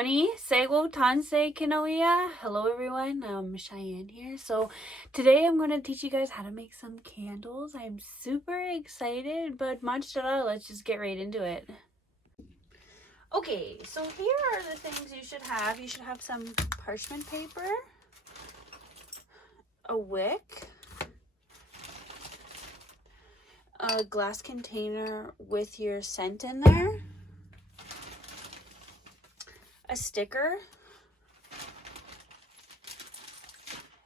Ani Sego Tansei Kinoia. Hello everyone, Cheyenne here. So today I'm going to teach you guys how to make some candles. I'm super excited, but let's just get right into it. Okay, so here are the things you should have. You should have some parchment paper, a wick, a glass container with your scent in there, a sticker,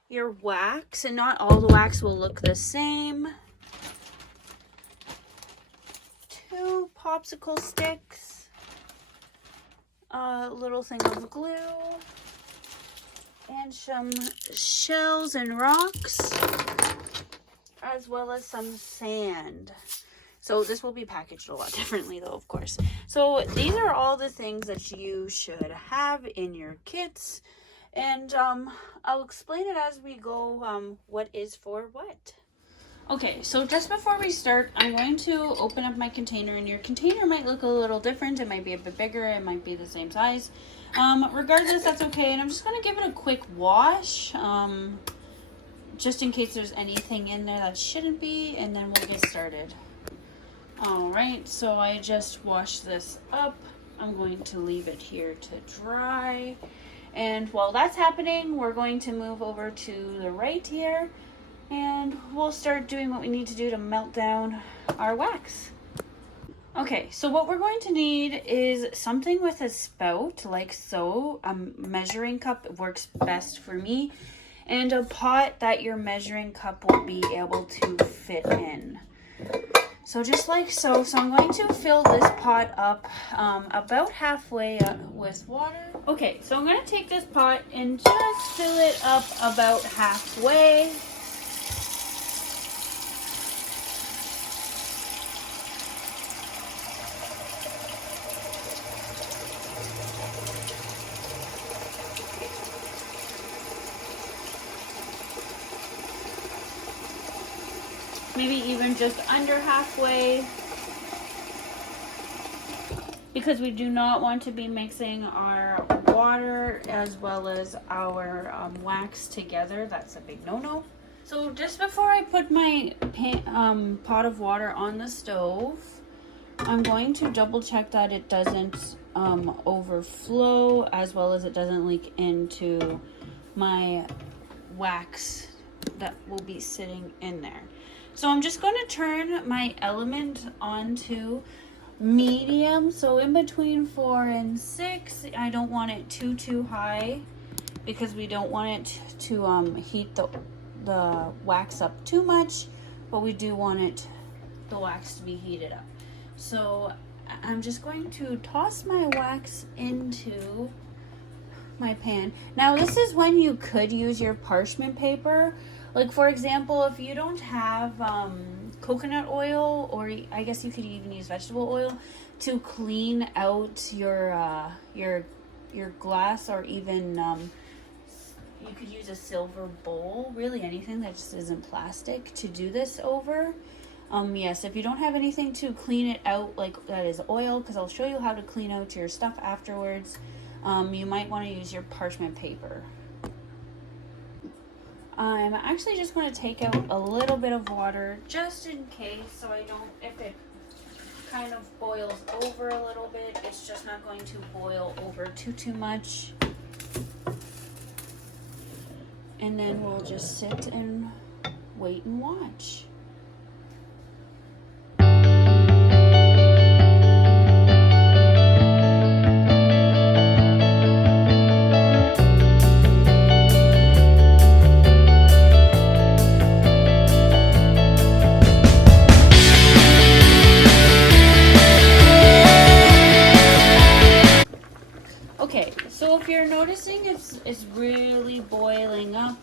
your wax, and not all the wax will look the same, 2 popsicle sticks, a little thing of glue, and some shells and rocks, as well as some sand. So this will be packaged a lot differently though, of course. So these are all the things that you should have in your kits. And I'll explain it as we go, what is for what. Okay, so just before we start, I'm going to open up my container, and your container might look a little different. It might be a bit bigger, it might be the same size. Regardless, that's okay. And I'm just going to give it a quick wash, just in case there's anything in there that shouldn't be, and then we'll get started. Alright, so I just washed this up. I'm going to leave it here to dry. And while that's happening, we're going to move over to the right here, and we'll start doing what we need to do to melt down our wax. Okay, so what we're going to need is something with a spout, like so. A measuring cup works best for me, and a pot that your measuring cup will be able to fit in. So just like so. So I'm going to fill this pot up about halfway with water. Okay, so I'm going to take this pot and just fill it up about halfway. Maybe even just under halfway, because we do not want to be mixing our water as well as our wax together. That's a big no-no. So just before I put my pot of water on the stove, I'm going to double check that it doesn't overflow, as well as it doesn't leak into my wax that will be sitting in there. So I'm just going to turn my element onto medium, so in between 4 and 6. I don't want it too high, because we don't want it to heat the wax up too much, but we do want the wax to be heated up. So I'm just going to toss my wax into my pan. Now this is when you could use your parchment paper. Like, for example, if you don't have coconut oil, or I guess you could even use vegetable oil to clean out your glass, or even you could use a silver bowl, really anything that just isn't plastic, to do this over. Yes, if you don't have anything to clean it out, like that is oil, because I'll show you how to clean out your stuff afterwards, you might want to use your parchment paper. I'm actually just going to take out a little bit of water just in case, so if it kind of boils over a little bit, it's just not going to boil over too much. And then we'll just sit and wait and watch. So if you're noticing it's really boiling up,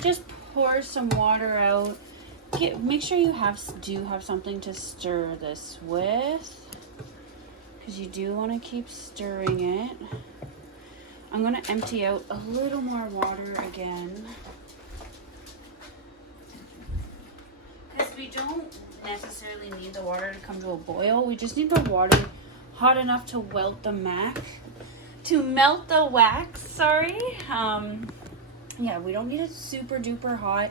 just pour some water out. Make sure you do have something to stir this with, because you do want to keep stirring it. I'm going to empty out a little more water again, because we don't necessarily need the water to come to a boil. We just need the water hot enough to welt the mac. to melt the wax, sorry. Yeah, we don't need it super duper hot,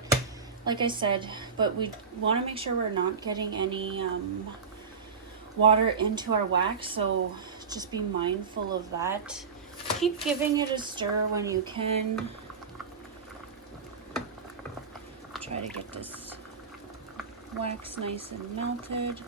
like I said, but we want to make sure we're not getting any water into our wax, so just be mindful of that. Keep giving it a stir when you can. Try to get this wax nice and melted.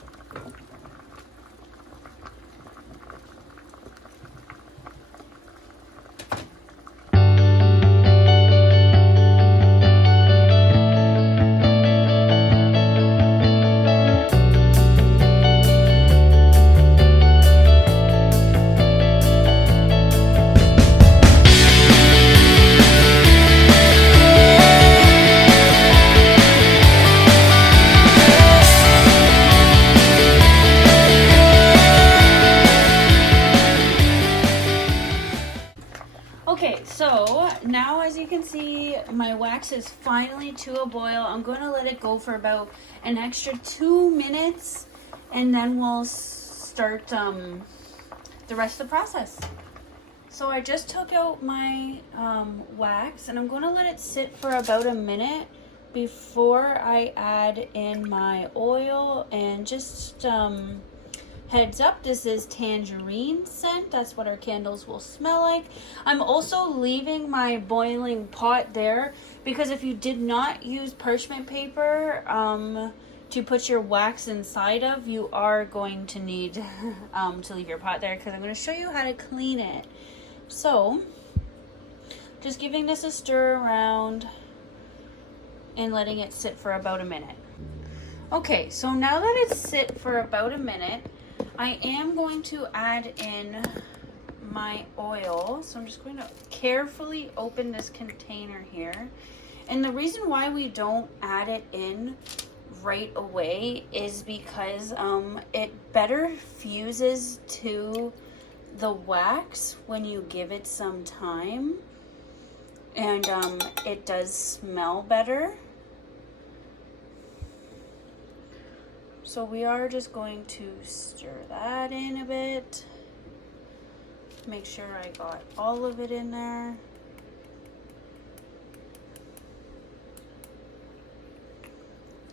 Okay, so now as you can see, my wax is finally to a boil. I'm going to let it go for about an extra 2 minutes, and then we'll start the rest of the process. So I just took out my wax, and I'm going to let it sit for about a minute before I add in my oil. And just heads up, this is tangerine scent. That's what our candles will smell like. I'm also leaving my boiling pot there because if you did not use parchment paper to put your wax inside of, you are going to need to leave your pot there, because I'm going to show you how to clean it. So just giving this a stir around and letting it sit for about a minute. Okay, so now that it's sit for about a minute, I am going to add in my oil. So I'm just going to carefully open this container here. And the reason why we don't add it in right away is because it better fuses to the wax when you give it some time. And it does smell better. So we are just going to stir that in a bit. Make sure I got all of it in there.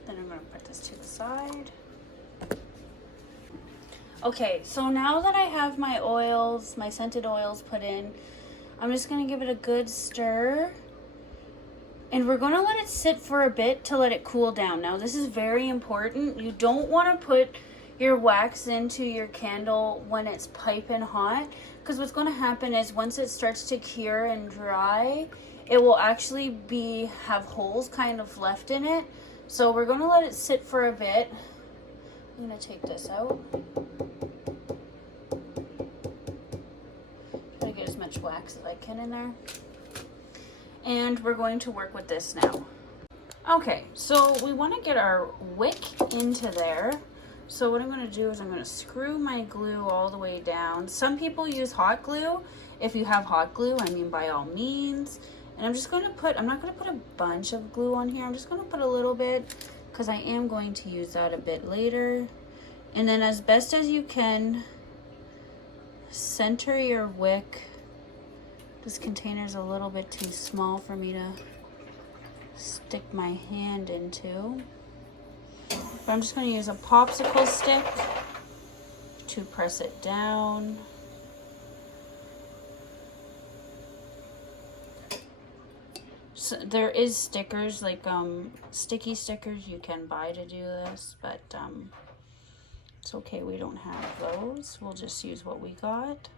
Then I'm going to put this to the side. Okay, so now that I have my oils, my scented oils put in, I'm just going to give it a good stir. And we're going to let it sit for a bit to let it cool down. Now, this is very important. You don't want to put your wax into your candle when it's piping hot, because what's going to happen is once it starts to cure and dry, it will actually have holes kind of left in it. So we're going to let it sit for a bit. I'm going to take this out. Try to get as much wax as I can in there. And we're going to work with this now. Okay, so we want to get our wick into there. So what I'm going to do is I'm going to screw my glue all the way down. Some people use hot glue. If you have hot glue, I mean, by all means. And I'm just going to I'm not going to put a bunch of glue on here. I'm just going to put a little bit because I am going to use that a bit later. And then as best as you can, center your wick. This container's a little bit too small for me to stick my hand into. But I'm just going to use a popsicle stick to press it down. So there is stickers, like sticky stickers you can buy to do this, but it's okay, we don't have those. We'll just use what we got.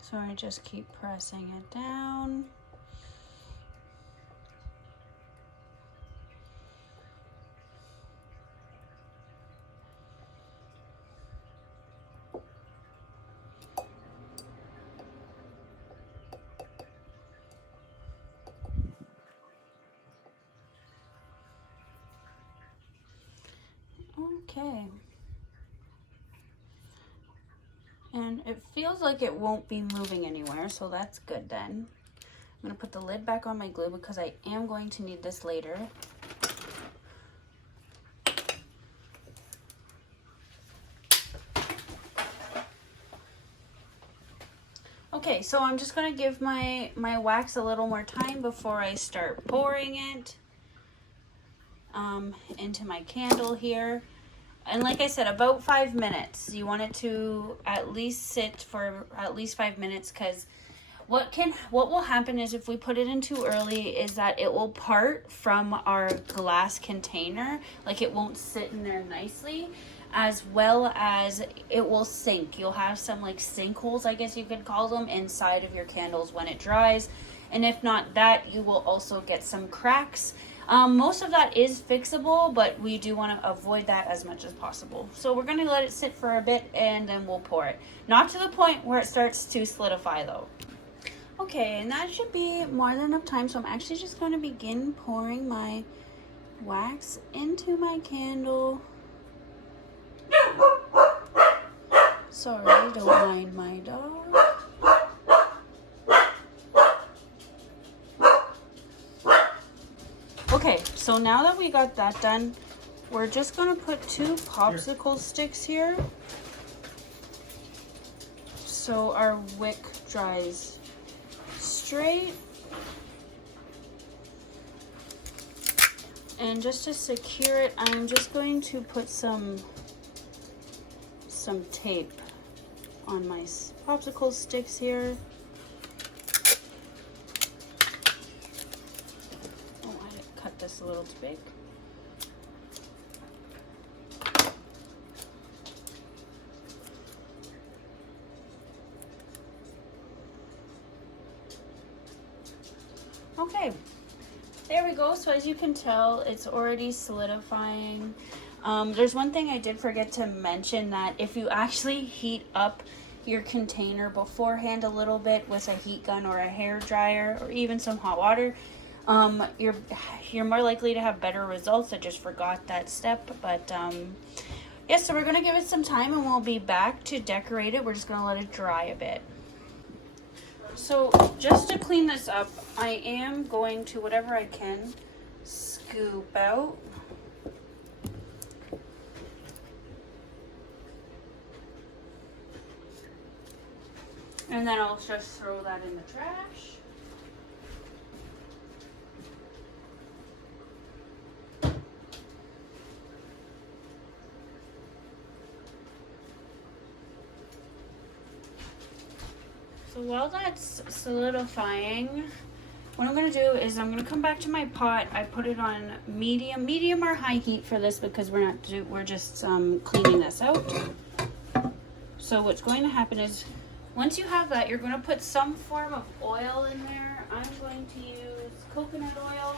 So I just keep pressing it down. Okay. And It feels like it won't be moving anywhere, so that's good then. I'm going to put the lid back on my glue because I am going to need this later. Okay, so I'm just going to give my wax a little more time before I start pouring it into my candle here. And like I said, about 5 minutes. You want it to at least sit for at least 5 minutes, because what will happen is if we put it in too early is that it will part from our glass container. Like it won't sit in there nicely, as well as it will sink. You'll have some like sinkholes, I guess you could call them, inside of your candles when it dries. And if not that, you will also get some cracks. Most of that is fixable, but we do want to avoid that as much as possible. So we're going to let it sit for a bit and then we'll pour it. Not to the point where it starts to solidify though. Okay, and that should be more than enough time. So I'm actually just going to begin pouring my wax into my candle. Sorry, don't mind my dog. Okay, so now that we got that done, we're just going to put 2 popsicle sticks here so our wick dries straight. And just to secure it, I'm just going to put some tape on my popsicle sticks here. Oh, I cut this a little too big. Okay, there we go. So as you can tell, it's already solidifying. There's one thing I did forget to mention, that if you actually heat up your container beforehand a little bit with a heat gun or a hair dryer or even some hot water, you're more likely to have better results. I just forgot that step, but yeah, so we're gonna give it some time and we'll be back to decorate it. We're just gonna let it dry a bit. So just to clean this up, I am going to, whatever I can, scoop out. And then I'll just throw that in the trash. So while that's solidifying, what I'm going to do is I'm going to come back to my pot. I put it on medium or high heat for this because we're just cleaning this out. So what's going to happen is, once you have that, you're going to put some form of oil in there. I'm going to use coconut oil.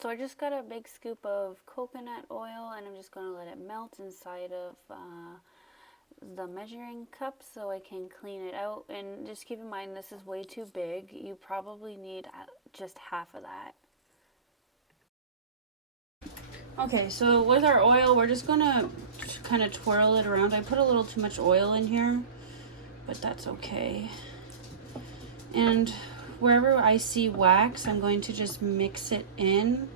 So I just got a big scoop of coconut oil and I'm just going to let it melt inside of the measuring cup so I can clean it out. And just keep in mind, this is way too big. You probably need just half of that. Okay, so with our oil, we're just going to kind of twirl it around. I put a little too much oil in here, but that's okay. And wherever I see wax, I'm going to just mix it in.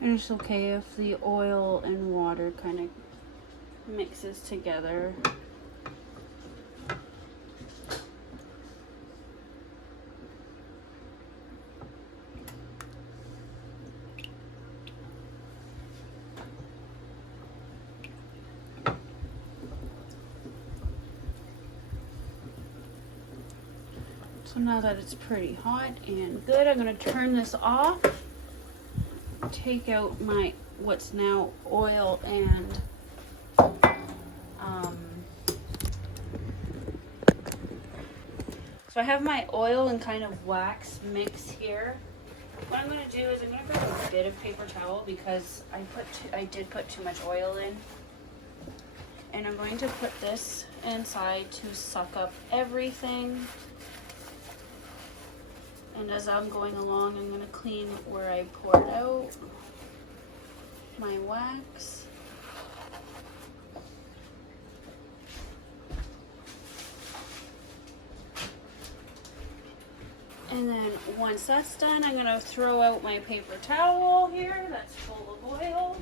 And it's okay if the oil and water kind of mixes together. So now that it's pretty hot and good, I'm going to turn this off, take out my what's now oil and So I have my oil and kind of wax mix here. What I'm going to do is I'm going to grab a bit of paper towel because I did put too much oil in. And I'm going to put this inside to suck up everything. And as I'm going along, I'm going to clean where I poured out my wax. And then once that's done, I'm going to throw out my paper towel here that's full of oil.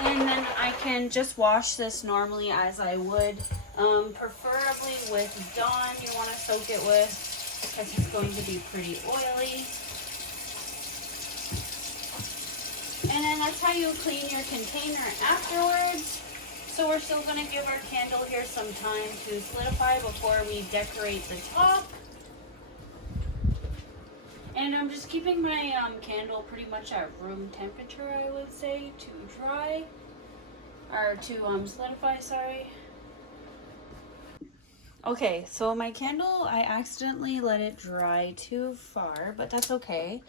And then I can just wash this normally as I would, preferably with Dawn. You want to soak it with because it's going to be pretty oily. And then that's how you clean your container afterwards. So we're still going to give our candle here some time to solidify before we decorate the top. And I'm just keeping my candle pretty much at room temperature, I would say, to dry. Or to solidify, sorry. Okay, so my candle, I accidentally let it dry too far, but that's okay.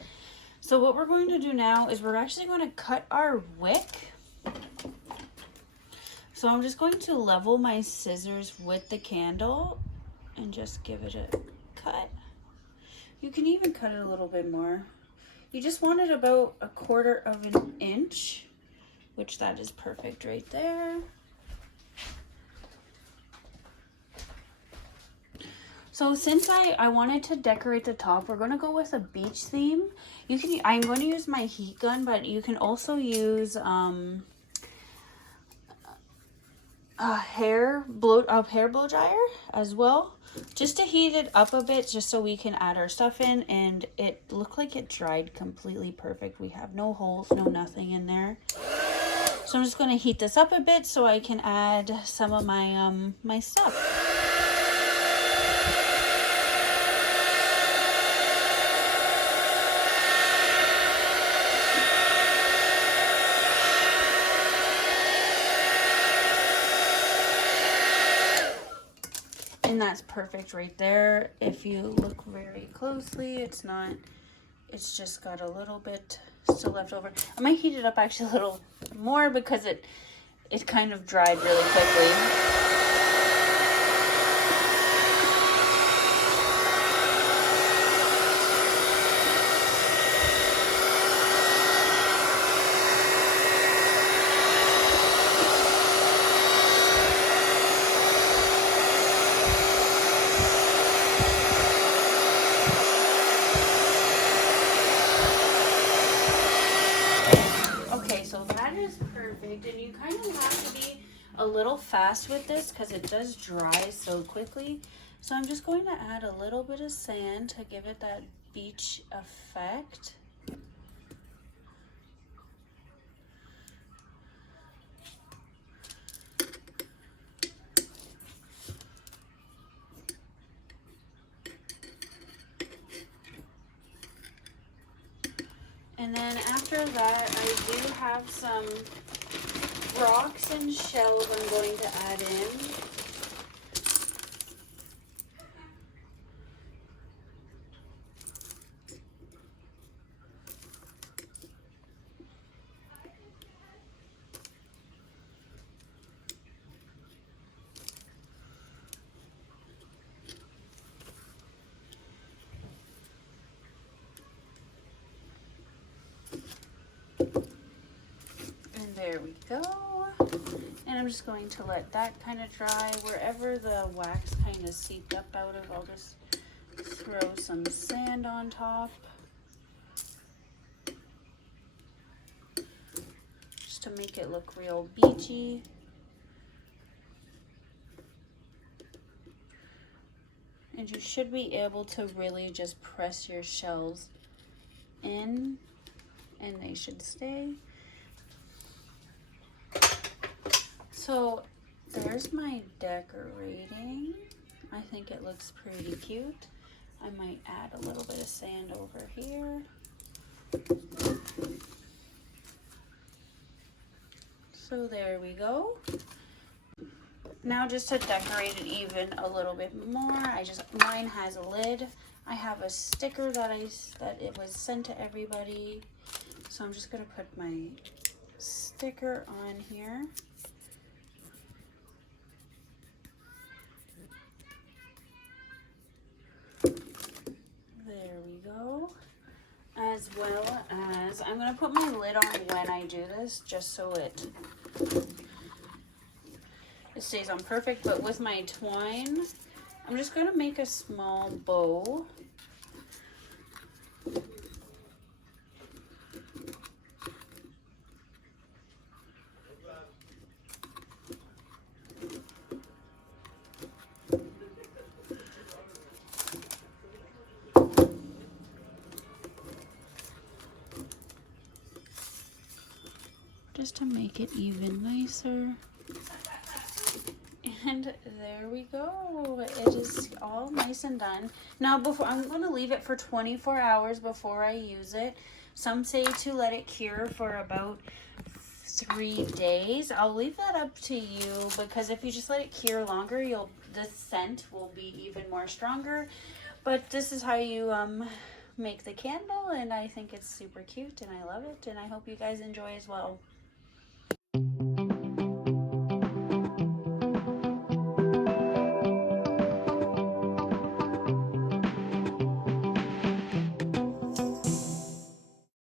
So what we're going to do now is we're actually going to cut our wick. So I'm just going to level my scissors with the candle and just give it a cut. You can even cut it a little bit more. You just want it about 1/4 of an inch, which that is perfect right there. So since I wanted to decorate the top, we're going to go with a beach theme. I'm going to use my heat gun, but you can also use a hair blow dryer as well, just to heat it up a bit, just so we can add our stuff in. And it looked like it dried completely perfect. We have no holes, no nothing in there. So I'm just going to heat this up a bit so I can add some of my my stuff. And that's perfect right there. If you look very closely, it's just got a little bit still left over. I might heat it up actually a little more because it kind of dried really quickly. And you kind of have to be a little fast with this because it does dry so quickly. So I'm just going to add a little bit of sand to give it that beach effect. And then after that, I do have some rocks and shells I'm going to add in. And there we go. And I'm just going to let that kind of dry. Wherever the wax kind of seeped up out of, I'll just throw some sand on top. Just to make it look real beachy. And you should be able to really just press your shells in and they should stay. So there's my decorating. I think it looks pretty cute. I might add a little bit of sand over here. So there we go. Now just to decorate it even a little bit more, mine has a lid. I have a sticker that it was sent to everybody. So I'm just gonna put my sticker on here. There we go. As well as, I'm gonna put my lid on when I do this, just so it stays on perfect. But with my twine, I'm just gonna make a small bow. Just to make it even nicer. And there we go. It is all nice and done. Now I'm going to leave it for 24 hours before I use it. Some say to let it cure for about 3 days. I'll leave that up to you, because if you just let it cure longer, the scent will be even more stronger. But this is how you make the candle, and I think it's super cute and I love it, and I hope you guys enjoy as well.